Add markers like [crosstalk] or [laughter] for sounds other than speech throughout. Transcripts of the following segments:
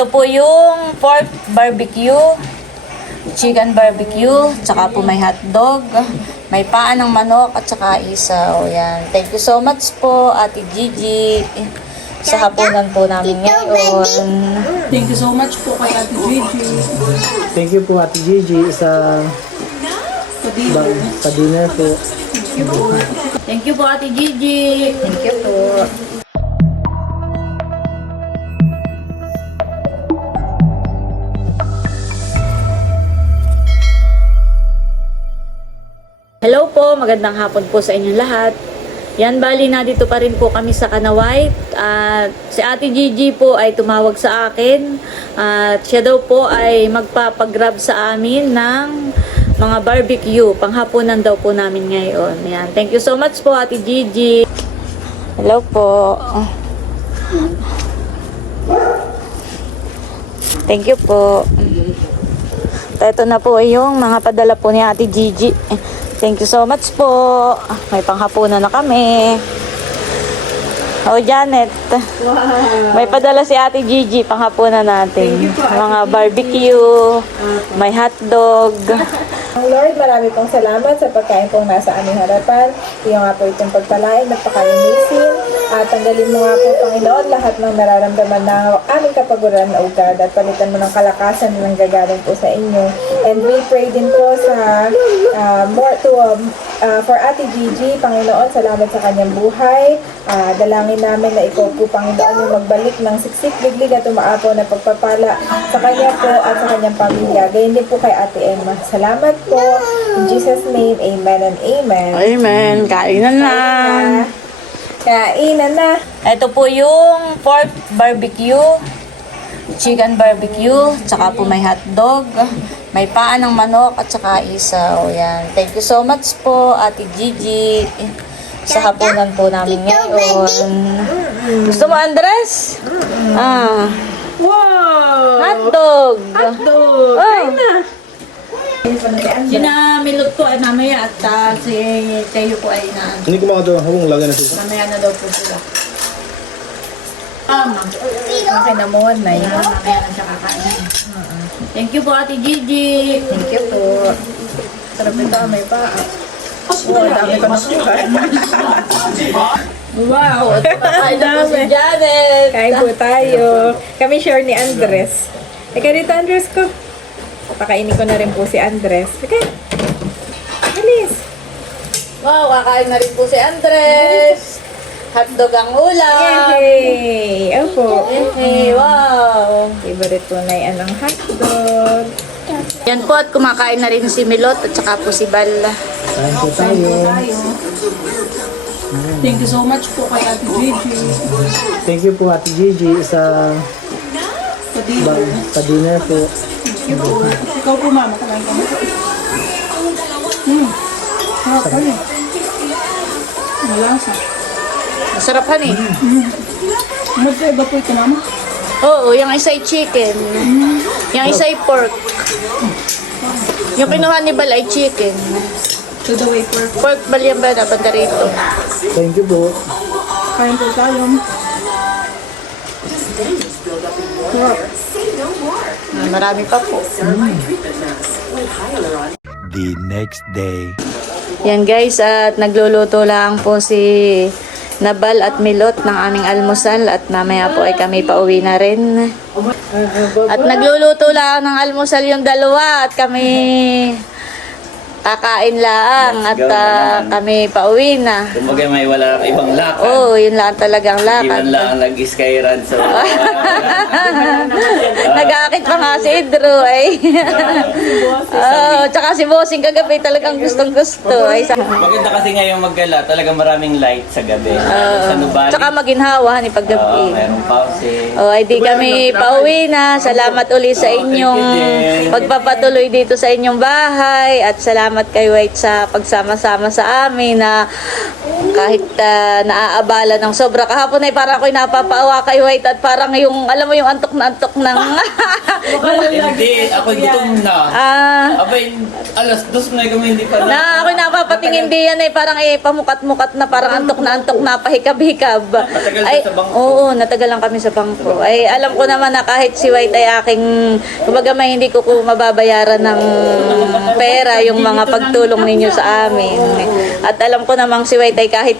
Ito po yung pork barbecue, chicken barbecue, tsaka po may hotdog, may paa ng manok at tsaka isaw. Yan. Thank you so much po, Ate Gigi. Sa hapunan po namin ngayon. Thank you so much po kay Ate Gigi. Thank you po Ate Gigi sa pa-dinner po. Thank you po, Ate Gigi. Thank you po. Magandang hapon po sa inyong lahat. Yan, bali na dito pa rin po kami sa Kanaway. At si Ate Gigi po ay tumawag sa akin. At siya daw po ay magpapagrab sa amin ng mga barbecue. Panghapunan daw po namin ngayon. Yan. Thank you so much po, Ate Gigi. Hello po. Thank you po. Ito na po yung mga padala po ni Ate Gigi. Thank you so much po. May panghapunan na kami. Oh, Janet. May padala si Ate Gigi panghapunan natin. Mga barbecue, may hotdog. [laughs] Ang Lord, marami pong salamat sa pagkain pong nasa aming harapan. Iyo nga po itong pagpalain, napakainisin. At tanggalin mo nga po, Panginoon, lahat ng nararamdaman ng aming kapaguran na ugad at palitan mo ng kalakasan na nanggagaling po sa inyo. And we pray din po sa uh, more to um, uh, for Ate Gigi, Panginoon, salamat sa kanyang buhay. Ah, dalangin namin na ikaw po, Panginoon, yung magbalik ng siksik, biglig at umaapo na pagpapala sa kanya po at sa kanyang pamilya. Gayun din po kay Ate Emma. Salamat po. In Jesus' name, amen and amen. Amen. Kainan na. Kainan na. Ito po yung pork barbecue, chicken barbecue, tsaka po may hotdog, may paa ng manok at tsaka isaw. Yan. Thank you so much po, Ate Gigi. Sa hapunan po namin ngayon. Gusto mo, Andres? Ah, Wow! hotdog. Hotdog! Oh. Yun na, milot po ay mamaya at ah, si Teo po ay na Hindi ko makagawa habang lagay na siya. mamaya na daw po sila. Tama. Okay na mo, na Ayan, mamaya na siya kakain. Thank you po Ate Gigi. Thank you po. Sarap ito, may pa. Oh, dami ko na po. Wow! Ay, si Janet. Kain po tayo. Kami share ni Andres. Ika dito, Andres ko. Pakainin ko na rin po si Andres. Okay. Bilis. Wow, kakain na rin po si Andres. Hotdog ang ulam. Yay! Opo. Yay, wow. Favorite po na yan ang hotdog. Yan po at kumakain na rin si Milot at saka po si Bal. Kain po tayo. tayo. Thank you so much po kay Ate Gigi. Thank you po Ate Gigi sa Pati bag pa-dinner po. Ikaw po mama, kumain ka mo. Hmm. Sarap ka rin. Malasa. Masarap han eh. Magkaiba po ito mama. Oo, yung isa ay chicken. Yung isa ay pork. Yung kinuha ni Bal ay chicken. To the way for Pork bal yan ba na rito? Thank you po. kain po tayo. Sarap. Marami pa po. the next day. Yan guys, at nagluluto lang po si Nabal at Milot ng aming almusal at mamaya po ay kami pauwi na rin. At nagluluto lang ng almusal yung dalawa at kami kakain lang at ah, kami pauwi na. Kumbaga may wala ibang lakad. Oo, oh, yun lang talagang lakad. lang nag-skyran sa... [laughs] Nga si Idro ay. Oo, tsaka si Bossing kagabi talagang gustong gusto. Ay, sa, Maganda kasi ngayong maggala, talaga maraming light sa gabi. sa Nubali. tsaka maginhawa ni Oo, paggabi. mayroong pause. Oh, ay di kami pauwi na. Salamat uli sa inyong pagpapatuloy dito sa inyong bahay at salamat kay White sa pagsama-sama sa amin na kahit ah, naaabala ng sobra. Kahapon ay parang ako'y napapaawa kay White at parang yung, alam mo yung antok na antok ng... [laughs] Hindi, ako gutom na. ah, Abay, alas dos na kami hindi pa na ako'y napapatingin di yan ay parang eh, pamukat-mukat na parang antok na antok na pahikab-hikab. Matagal Ay, sa bangko. Oo, natagal lang kami sa bangko. Ay, alam ko naman na kahit si White ay aking, kumbaga may hindi ko ko mababayaran ng pera yung mga pagtulong ninyo sa amin. At alam ko namang si White ay kahit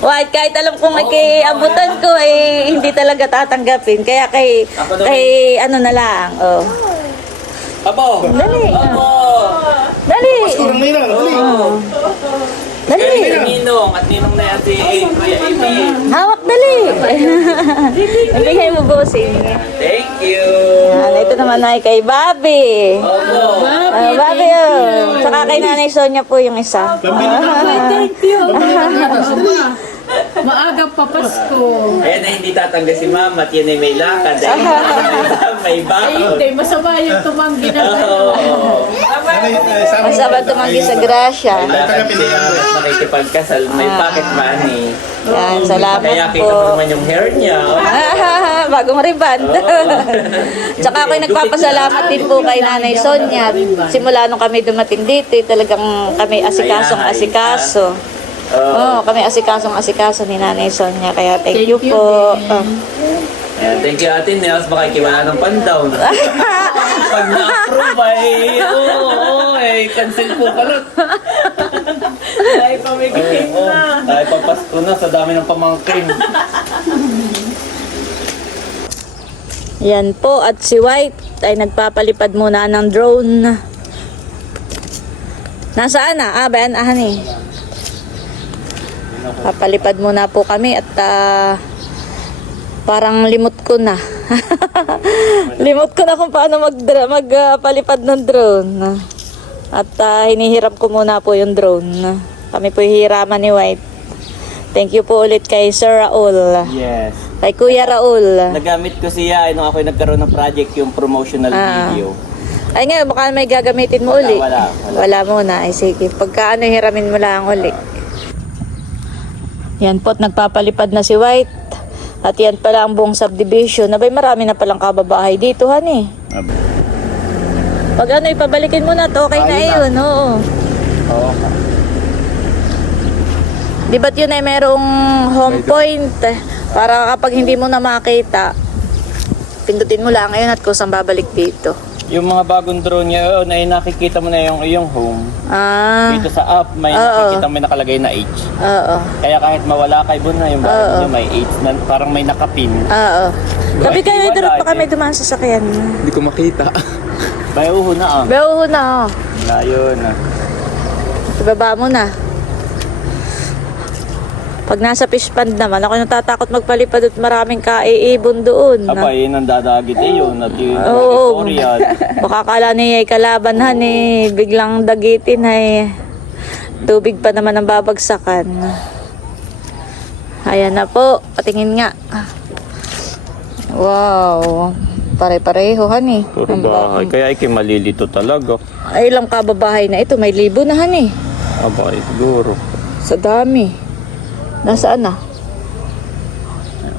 White, kahit alam kong ay abutan ko ay hindi talaga tatanggapin. Kaya kay, kay ano na lang, oh. Abo! Dali. Abo! Dali. Kurang nila, dali. Dali. Kaya ninong at ninong na yan si Kuya Amy. Hawak dali. [laughs] Ibigay mo bossing. Thank you! Yan, ito naman ay kay Bobby. Opo! Ah, Bobby, oh. Saka kay Nanay Sonia po yung isa. Thank you. [laughs] Maaga pa Pasko. Ayan na hindi tatanggal si Mama at yan ay may lakad. Ay, [laughs] may Ay, bakod. hindi. Masama yung tumanggi na. Oo. Masama tumanggi sa grasya. Lakad siya makikipagkasal. May pocket money. Yan, Kaya salamat kita mo po. naman yung hair niya. Ah, [laughs] bagong riband. [laughs] Tsaka ako'y nagpapasalamat din po kay Nanay Sonia. Simula nung kami dumating dito, eh, talagang kami asikasong asikaso. Oo, kami asikasong asikaso ni Nanay Sonia. Kaya thank, you, Thank you po. Ah. Ayan, thank you Ate Nels. Baka ikiwala ng pandown. [laughs] Pag na-approve ay, oo, oo, eh, cancel po pala. Ay, pamigay Oo, ay, papasko na sa dami ng pamangkin. Yan po, at si White ay nagpapalipad muna ng drone. Nasaan na? Ah, bayan, ah, ni. Papalipad muna po kami at ah, parang limot ko na. [laughs] limot ko na kung paano mag magpalipad ng drone. At ah, hinihiram ko muna po yung drone. Kami po hihiraman ni White. Thank you po ulit kay Sir Raul. Yes. Kay Kuya Raul. Nagamit ko siya ay nung ako nagkaroon ng project yung promotional Ah. video. Ay nga, baka may gagamitin mo Wala, uli. wala, Wala muna. Ay sige, pagka ano, hiramin mo lang uli. Yan po't nagpapalipad na si White. At yan pala ang buong subdivision. Abay, marami na palang kababahay dito, honey. Pag ano, ipabalikin mo na to, okay na yun, oo. Oo. Di ba't yun ay merong home point? Para kapag hindi mo na makita, pindutin mo lang ngayon at kusang babalik dito. Yung mga bagong drone niya, oh, ay nakikita mo na yung iyong home. Ah, Dito sa app, may Oo. nakikita mo may nakalagay na H. oo. Kaya kahit mawala kay Bun na yung bago Oo. niya, may H na parang may nakapin. Oo. Gabi Ay, kayo, durot pa eh. kami dumaan sa sakyan. Hindi ko makita. Bayuho na ah. Beho na, oh. Layo na. Ibaba mo na. Pag nasa fish pond naman, ako natatakot magpalipad at maraming kaiibon doon. Aba, yun ang dadagit eh yun. At yung Oo. [laughs] Baka kala niya ay kalabanhan eh. Biglang dagitin ay tubig pa naman ang babagsakan. Ayan na po. Patingin nga. Wow. Pare-pareho, hani. Puro bahay. Kaya ay malilito talaga. Ay, ilang kababahay na ito. May libo na, hani. Aba, siguro. Sa dami. Nasaan na?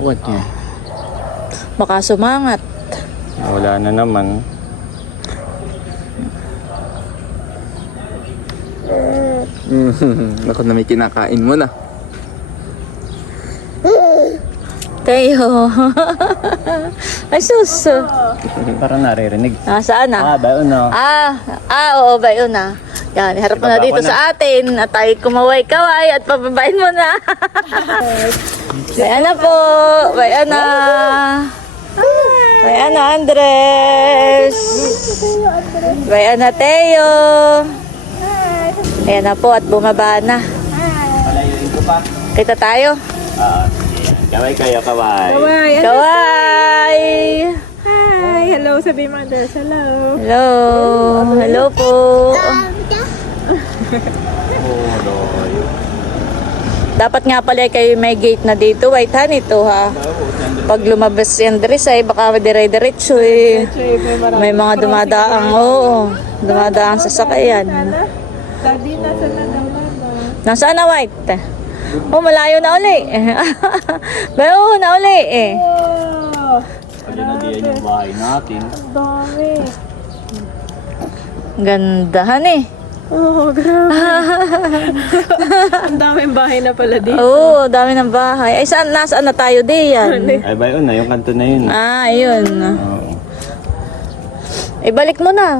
What yun? Baka sumangat. Wala na naman. [laughs] Ako na may kinakain mo na. Tayo. [laughs] Ay, sus. Parang naririnig. Nasaan na? Ah, ba na? Ah, ah, oo ba yun ah. Yan, harap mo na dito na. sa atin at tayo kumaway-kaway at pababain mo na. [laughs] Bayan na po. Bayan na. Bayan na, Andres. Bayan na, Teo. Ayan na po at bumaba na. Kita tayo. Ah. Kaway kayo, kaway. Kaway! Hi! Hello, sabi mother. Hello. Hello. Hello po. [laughs] Dapat nga pala kayo may gate na dito. White han ito ha. Pag lumabas si Andres ay baka dire-diretso eh. May mga dumadaang, oo. Dumadaang sasakyan. Daddy, nasa na daw? Nasaan na white? Oh, malayo na uli. [laughs] Bayo na uli eh. Oh, Pwede na diyan yung bahay natin. dami. Gandahan eh. Oh, grabe. [laughs] Ang daming bahay na pala dito. Oo, dami ng bahay. Ay, saan, nasaan na tayo di yan? Ay, bayon na. Yung kanto na yun. Ah, ayun. Oo. Ibalik mo na. Na.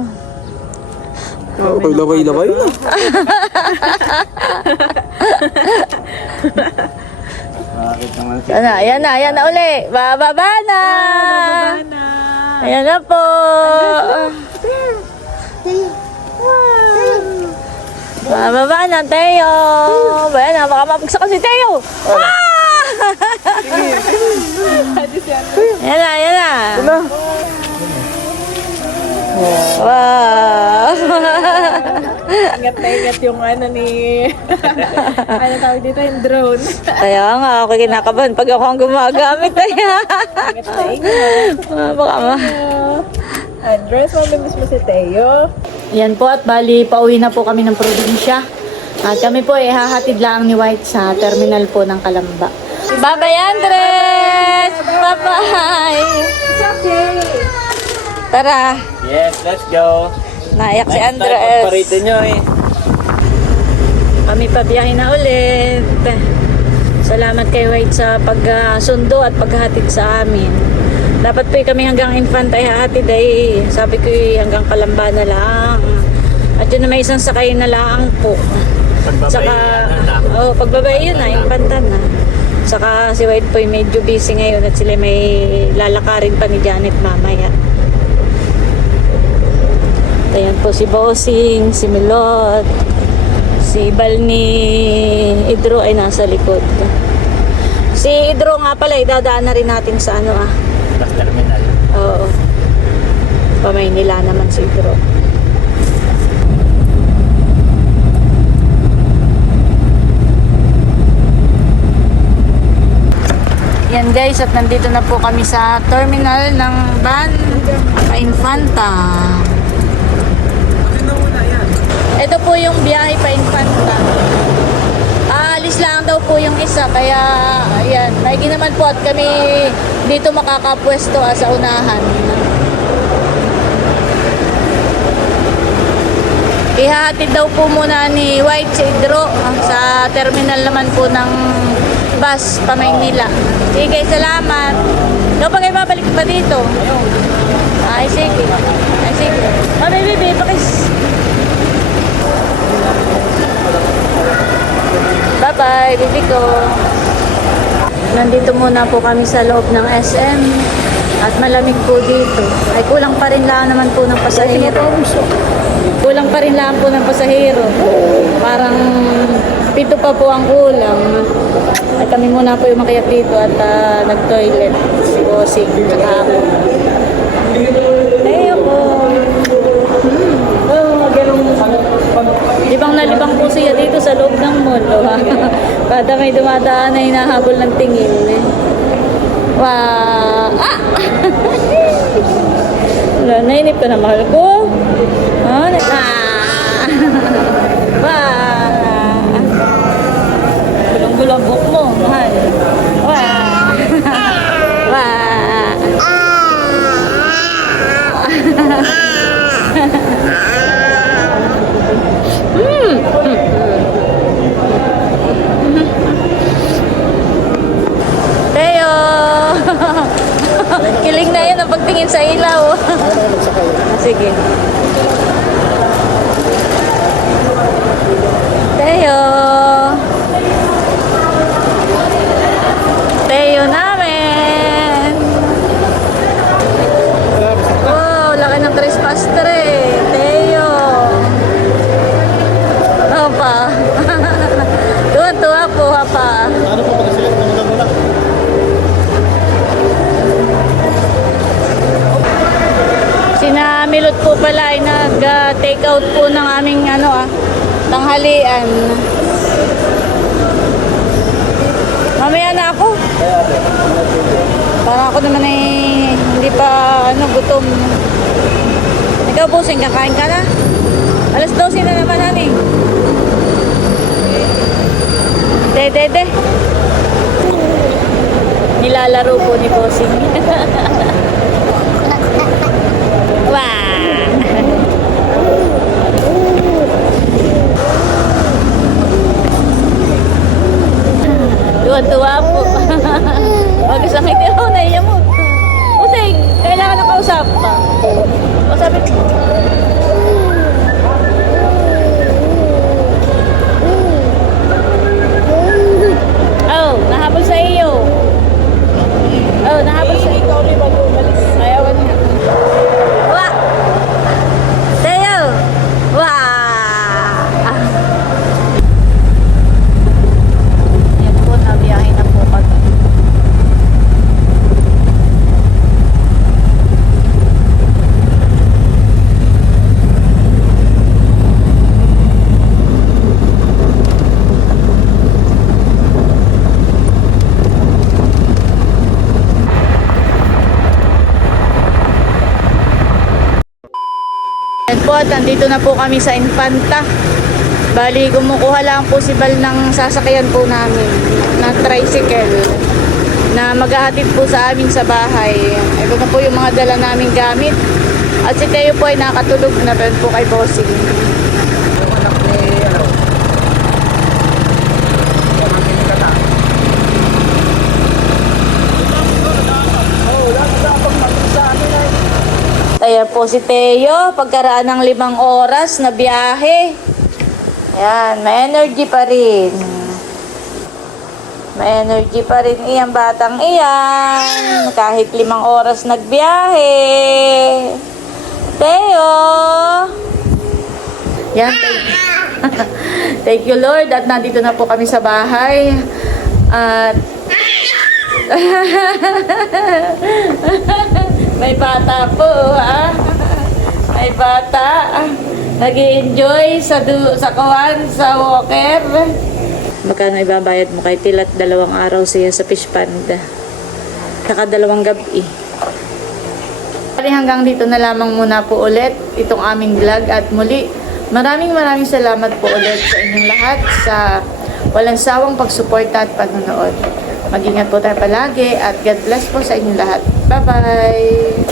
Bakit naman si... Ayan na, ayan na, ayan na uli. Bababa na. Ana. Ayan na po. Bababa na, Teo. Ayan na, baka mapagsak si Teo. Ah! Ayan na, ayan na. Wow. Ingat na ingat yung ano ni... [laughs] ano tawag dito? Yung drone. Kaya nga, ako kinakabahan pag ako ang gumagamit. Kaya, Ingat na ingat. Ah, baka ma. Andres, mamimiss mo si Teo. Yan po at bali pauwi na po kami ng probinsya. At kami po ay hahatid lang ni White sa terminal po ng Kalamba. Bye-bye Andres! Bye-bye! It's okay. Tara, Yes, let's go. naiyak si Andres. pagparitin nyo eh. Kami pabiyahin na ulit. Salamat kay White sa pagsundo at paghahatid sa amin. Dapat po kami hanggang Infanta ay hahatid ay sabi ko eh, hanggang Kalamba na lang. At yun na may isang sakay na lang po. Saka, oh, pagbabay yun na, Infanta na. Saka si White po ay medyo busy ngayon at sila may lalakarin pa ni Janet mamaya. Ayan po si Bossing, si Milot, si Bal ni Idro ay nasa likod. Si Idro nga pala, idadaan na rin natin sa ano ah. Bus terminal. Oo. Pamay nila naman si Idro. Yan guys, at nandito na po kami sa terminal ng van pa Infanta. Ito po yung biyahe pa Infanta. Aalis lang daw po yung isa, kaya ayan, maigi naman po at kami dito makakapwesto ah, sa unahan. Ihahatid daw po muna ni White si Idro sa terminal naman po ng bus pa Maynila. Sige, salamat. Ikaw pa kayo babalik pa dito? Ay, sige. Ay, sige. Baby, baby, pakis. Bye-bye, baby ko. Nandito muna po kami sa loob ng SM at malamig po dito. Ay kulang pa rin lang naman po ng pasahero. Kulang pa rin lang po ng pasahero. Parang pito pa po ang kulang. At kami muna po yung makiyat dito at ah, nag-toilet. Si Bossing. Tayo po. Oh, ganun. Libang na libang po siya dito sa loob ng mall. [laughs] Kada may dumadaan ay nahabol ng tingin. Eh. Wow! Ah! Wala, nainip ka na mahal ko. Ah! na- Ah! Wow! Gulong-gulong buhok mo, mahal. Wow! Wow! ಕಷ್ಟರ palaro Nandito na po kami sa Infanta. Bali, kumukuha lang po si Bal ng sasakyan po namin, na tricycle, na maghahatid po sa amin sa bahay. Ito na po yung mga dala namin gamit. At si Teo po ay nakatulog na rin po kay Bossing. Ayan po si Teo, pagkaraan ng limang oras na biyahe. Ayan, may energy pa rin. May energy pa rin iyang batang iyan. Kahit limang oras nagbiyahe. Teo! Yan, thank [laughs] Thank you Lord at nandito na po kami sa bahay. At [laughs] May bata po, ha? May bata. nag enjoy sa du sa kawan, sa walker. Magkano ibabayad mo kay Tilat dalawang araw siya sa fish pond? Saka dalawang gabi. Bali, Hanggang dito na lamang muna po ulit itong aming vlog at muli maraming maraming salamat po ulit sa inyong lahat sa walang sawang pagsuporta at panonood. Mag-ingat po tayo palagi at God bless po sa inyong lahat. Bye-bye!